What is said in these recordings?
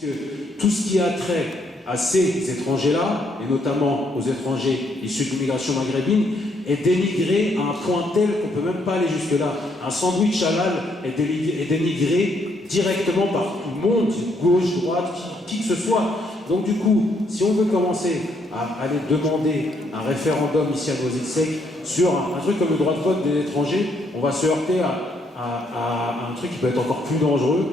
Que tout ce qui a trait à ces étrangers-là, et notamment aux étrangers issus de l'immigration maghrébine, est dénigré à un point tel qu'on ne peut même pas aller jusque-là. Un sandwich halal est dénigré directement par tout le monde, gauche, droite, qui que ce soit. Donc du coup, si on veut commencer à aller demander un référendum ici à Noisy-le-Sec sur un truc comme le droit de vote des étrangers, on va se heurter à un truc qui peut être encore plus dangereux.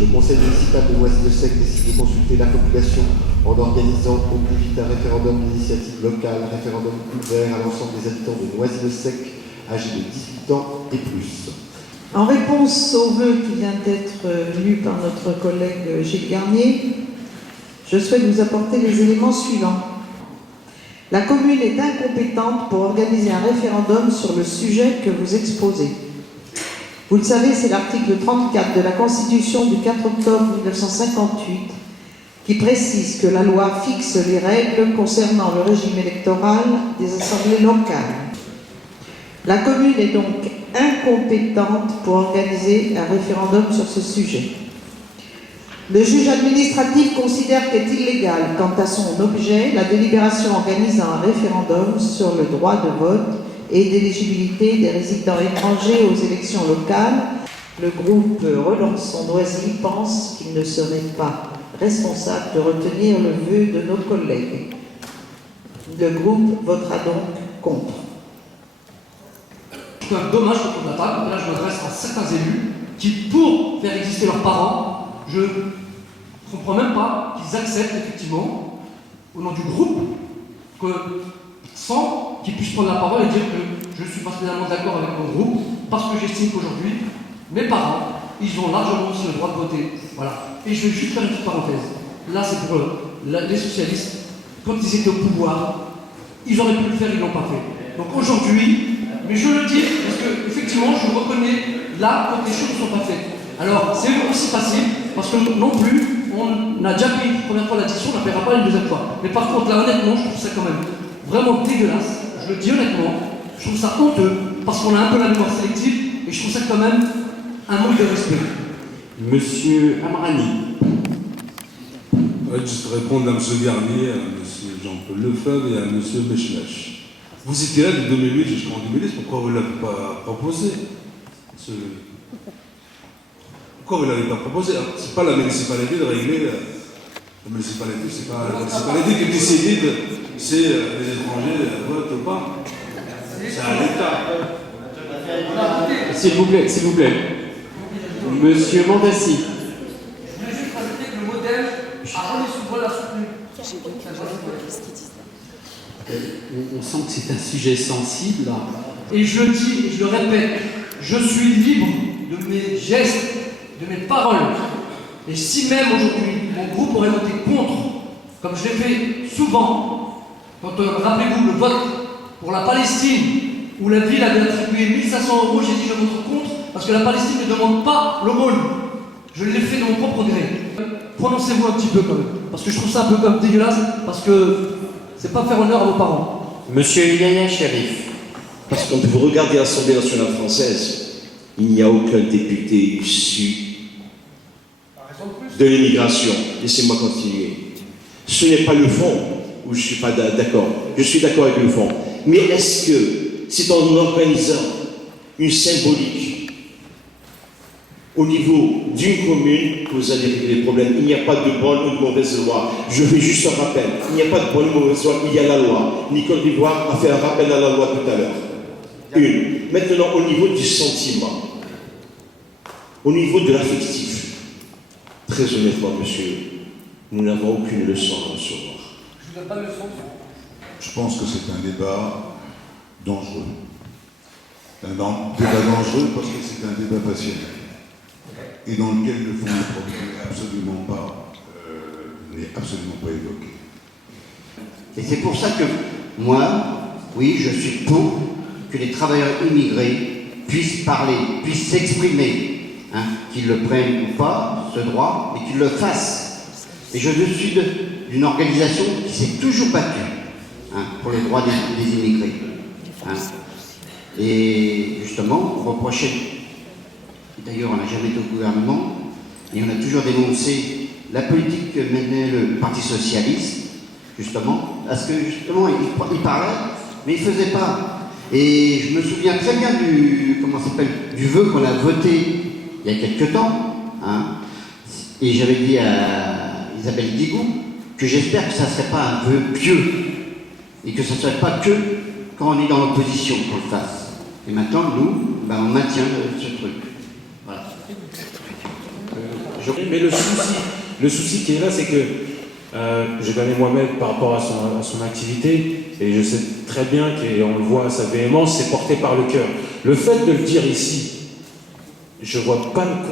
Le conseil municipal de Noisy-le-Sec décide de consulter la population en organisant au plus vite un référendum d'initiative locale, un référendum ouvert à l'ensemble des habitants de Noisy-le-Sec âgés de 18 ans et plus. En réponse au vœu qui vient d'être lu par notre collègue Gilles Garnier, je souhaite vous apporter les éléments suivants. La commune est incompétente pour organiser un référendum sur le sujet que vous exposez. Vous le savez, c'est l'article 34 de la Constitution du 4 octobre 1958 qui précise que la loi fixe les règles concernant le régime électoral des assemblées locales. La commune est donc incompétente pour organiser un référendum sur ce sujet. Le juge administratif considère qu'est illégal, quant à son objet, la délibération organisant un référendum sur le droit de vote et d'éligibilité des résidents étrangers aux élections locales. Le groupe Relançons Noisy pense qu'il ne serait pas responsable de retenir le vœu de nos collègues. Le groupe votera donc contre. C'est un dommage autour de la table, là je m'adresse à certains élus qui, pour faire exister leurs parents, je ne comprends même pas qu'ils acceptent effectivement, au nom du groupe, sans qu'ils puissent prendre la parole et dire que je ne suis pas spécialement d'accord avec mon groupe, parce que j'estime qu'aujourd'hui, mes parents, ils ont largement aussi le droit de voter. Voilà. Et je vais juste faire une petite parenthèse. Là, c'est pour les socialistes, quand ils étaient au pouvoir, ils auraient pu le faire, ils ne l'ont pas fait. Donc aujourd'hui, mais je le dis, parce que effectivement, je reconnais là quand les choses ne sont pas faites. Alors, c'est aussi facile, parce que non plus, on a déjà payé une première fois l'addition, on ne la paiera pas une deuxième fois. Mais par contre, là, honnêtement, je trouve ça quand même vraiment dégueulasse. Je le dis honnêtement, je trouve ça honteux, parce qu'on a un peu la mémoire sélective, et je trouve ça quand même un manque de respect. Monsieur Amrani. Juste répondre à M. Garnier, à M. Jean-Paul Lefebvre et à M. Bechmech. Vous étiez là de 2008 jusqu'en 2010, pourquoi vous ne l'avez pas proposé? Pourquoi vous ne l'avez pas proposé? Ce n'est pas la municipalité de régler. La municipalité, c'est pas la municipalité qui décide c'est les étrangers votent ou pas. C'est à l'État. S'il vous plaît, s'il vous plaît. Monsieur Mandassi. Je voulais juste rajouter que le modèle a remis sous voile la soutenue. On sent que c'est un sujet sensible là. Et je le dis, et je le répète, je suis libre de mes gestes, de mes paroles. Et si même aujourd'hui, mon groupe aurait voté contre, comme je l'ai fait souvent, quand, rappelez-vous, le vote pour la Palestine, où la ville avait attribué 1500 €, j'ai dit je vote contre, parce que la Palestine ne demande pas l'aumône. Je l'ai fait de mon propre gré. Prononcez-vous un petit peu quand même, parce que je trouve ça un peu comme dégueulasse, parce que c'est pas faire honneur à vos parents. Monsieur Yahya Sharif. Parce que quand vous regardez l'Assemblée nationale française, il n'y a aucun député issu de l'immigration. Laissez-moi continuer. Ce n'est pas le fond où je ne suis pas d'accord. Je suis d'accord avec le fond. Mais est-ce que c'est en organisant une symbolique au niveau d'une commune que vous allez régler les problèmes? Il n'y a pas de bonne ou de mauvaise loi. Je fais juste un rappel. Il n'y a pas de bonne ou de mauvaise loi, il y a la loi. Nicole Dubois a fait un rappel à la loi tout à l'heure. Une. Maintenant, au niveau du sentiment, au niveau de l'affectif, très honnêtement, monsieur, nous n'avons aucune leçon à recevoir. Je vous donne pas de leçon. Je pense que c'est un débat dangereux. Un débat dangereux parce que c'est un débat passionnel et dans lequel le fond ne produit absolument pas absolument pas évoqué. Et c'est pour ça que moi, oui, je suis pour que les travailleurs immigrés puissent parler, puissent s'exprimer, hein, qu'ils le prennent ou pas, ce droit, mais qu'ils le fassent. Et je suis d'une organisation qui s'est toujours battue, hein, pour les droits des immigrés. Hein. Et justement, on reprochait, d'ailleurs on n'a jamais été au gouvernement, et on a toujours dénoncé la politique que menait le Parti Socialiste, justement, parce que justement il parlait, mais il ne faisait pas. Et je me souviens très bien du vœu qu'on a voté il y a quelques temps, hein, et j'avais dit à Isabelle Guigou que j'espère que ça ne serait pas un vœu pieux, et que ça ne serait pas que quand on est dans l'opposition qu'on le fasse. Et maintenant, nous, ben, on maintient ce truc. Voilà. Mais le souci qui est là, c'est que je connais Mohamed par rapport à son activité, et je sais très bien qu'on le voit à sa véhémence, c'est porté par le cœur. Le fait de le dire ici, je ne vois pas le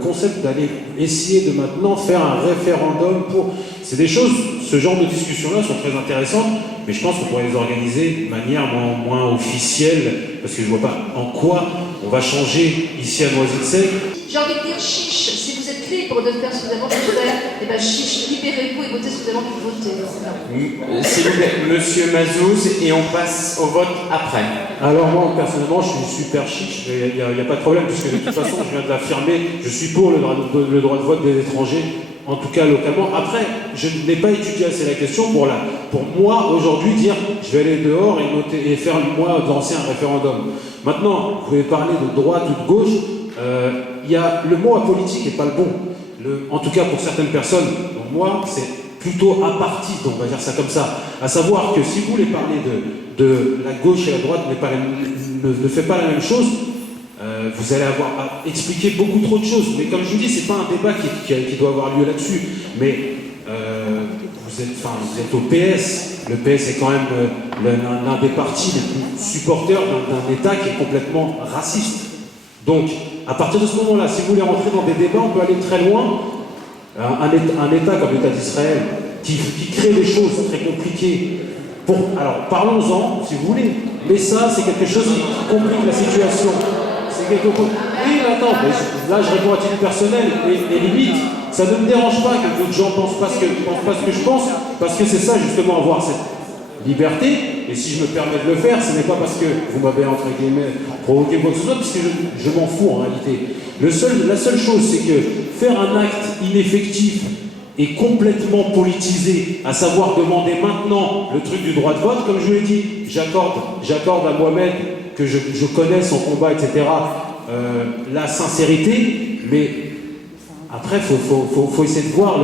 concept d'aller essayer de maintenant faire un référendum pour... C'est des choses, ce genre de discussions-là sont très intéressantes, mais je pense qu'on pourrait les organiser de manière moins officielle, parce que je ne vois pas en quoi on va changer ici à Noisy-le-Sec. J'ai envie de dire chiche, si vous êtes libre de faire suffisamment de faire, et bien chiche, libérez-vous et votez suffisamment pour voter. S'il vous plaît, monsieur Mazouz, et on passe au vote après. Alors moi, personnellement, je suis super chiche, il n'y a pas de problème, puisque de toute façon, je viens de l'affirmer, je suis pour le droit de vote des étrangers, en tout cas localement. Après, je n'ai pas étudié assez la question pour moi, aujourd'hui, dire je vais aller dehors et faire, moi, lancer un référendum. Maintenant, vous pouvez parler de droite ou de gauche, le mot apolitique n'est pas le bon. En tout cas, pour certaines personnes, pour moi, c'est plutôt apartiste, on va dire ça comme ça. À savoir que si vous voulez parler de la gauche et la droite ne fait pas la même chose, vous allez avoir à expliquer beaucoup trop de choses. Mais comme je vous dis, c'est pas un débat qui doit avoir lieu là-dessus. Mais vous êtes au PS. Le PS est quand même l'un des partis les plus supporters d'un État qui est complètement raciste. Donc, à partir de ce moment-là, si vous voulez rentrer dans des débats, on peut aller très loin. Un État comme l'État d'Israël, qui crée des choses très compliquées. Alors, parlons-en, si vous voulez. Mais ça, c'est quelque chose qui complique la situation. Oui, attends, mais là, je réponds à titre personnel. Et limite, ça ne me dérange pas que d'autres gens pensent pas ce que je pense, parce que c'est ça, justement, avoir cette liberté. Et si je me permets de le faire, ce n'est pas parce que vous m'avez, entre guillemets, provoqué quoi que ce soit, puisque je m'en fous, en réalité. La seule chose, c'est que faire un acte ineffectif et complètement politisé, à savoir demander maintenant le truc du droit de vote, comme je vous l'ai dit, j'accorde à Mohamed, que je connais son combat, etc., la sincérité, mais après, il faut essayer de voir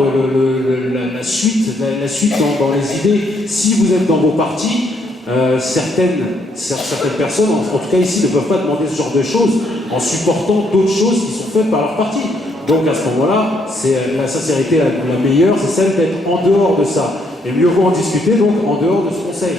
la suite dans les idées. Si vous êtes dans vos partis, certaines personnes, en tout cas ici, ne peuvent pas demander ce genre de choses en supportant d'autres choses qui sont faites par leur parti. Donc à ce moment-là, la sincérité la meilleure, c'est celle d'être en dehors de ça. Et mieux vaut en discuter donc en dehors de ce conseil.